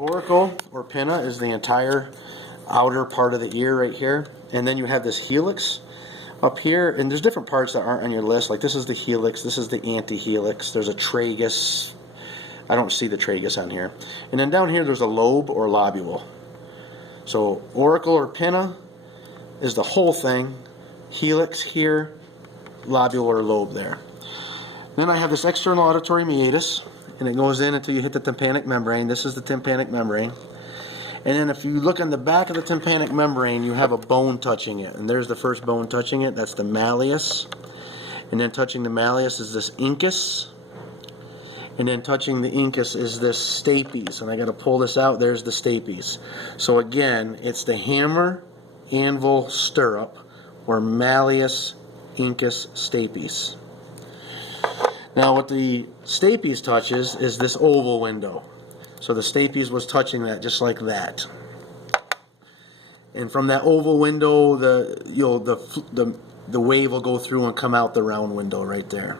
Auricle or pinna is the entire outer part of the ear right here, and then you have this helix up here, and there's different parts that aren't on your list. Like this is the helix, this is the antihelix, there's a tragus. I don't see the tragus on here. And then down here there's a lobe or lobule. So auricle or pinna is the whole thing, helix here, lobule or lobe there. Then I have this external auditory meatus, and it goes in until you hit the tympanic membrane. This is the tympanic membrane. And then if you look on the back of the tympanic membrane, you have a bone touching it. And there's the first bone touching it. That's the malleus. And then touching the malleus is this incus. And then touching the incus is this stapes. And I got to pull this out. There's the stapes. So again, it's the hammer, anvil, stirrup, or malleus, incus, stapes. Now what the stapes touches is this oval window. So the stapes was touching that just like that. And from that oval window, the wave will go through and come out the round window right there.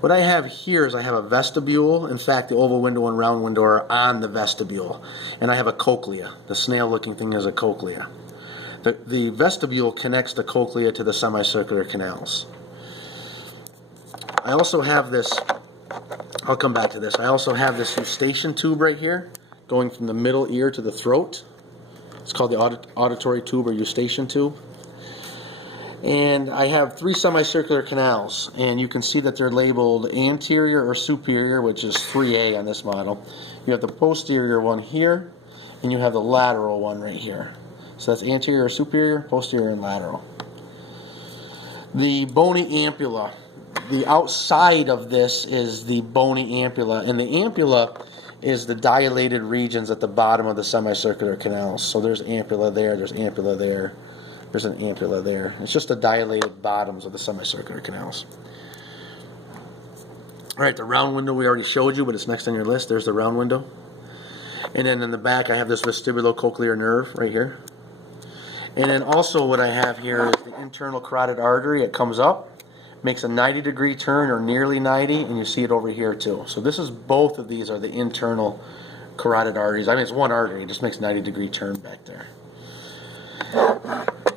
What I have here is I have a vestibule. In fact, the oval window and round window are on the vestibule. And I have a cochlea. The snail-looking thing is a cochlea. The vestibule connects the cochlea to the semicircular canals. I also have this, I'll come back to this, I also have this eustachian tube right here going from the middle ear to the throat. It's called the auditory tube or eustachian tube. And I have 3 semicircular canals, and you can see that they're labeled anterior or superior, which is 3A on this model. You have the posterior one here, and you have the lateral one right here. So that's anterior or superior, posterior and lateral. The bony ampulla. The outside of this is the bony ampulla, and the ampulla is the dilated regions at the bottom of the semicircular canals. So there's ampulla there, there's ampulla there, there's an ampulla there. It's just the dilated bottoms of the semicircular canals. Alright, the round window we already showed you, but it's next on your list. There's the round window. And then in the back I have this vestibulocochlear nerve right here. And then also what I have here is the internal carotid artery. It comes up, makes a 90-degree turn or nearly 90, and you see it over here too. So this is, both of these are the internal carotid arteries. I mean, it's one artery, it just makes a 90-degree turn back there.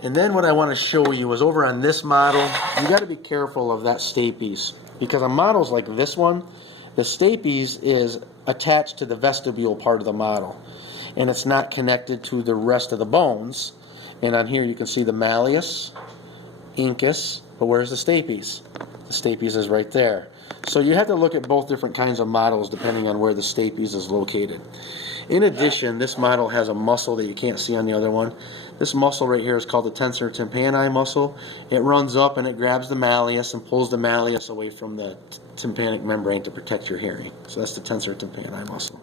And then what I want to show you is over on this model, you got to be careful of that stapes, because on models like this one, the stapes is attached to the vestibule part of the model, and it's not connected to the rest of the bones. And on here you can see the malleus, incus, but where's the stapes? The stapes is right there. So you have to look at both different kinds of models depending on where the stapes is located. In addition, this model has a muscle that you can't see on the other one. This muscle right here is called the tensor tympani muscle. It runs up and it grabs the malleus and pulls the malleus away from the tympanic membrane to protect your hearing. So that's the tensor tympani muscle.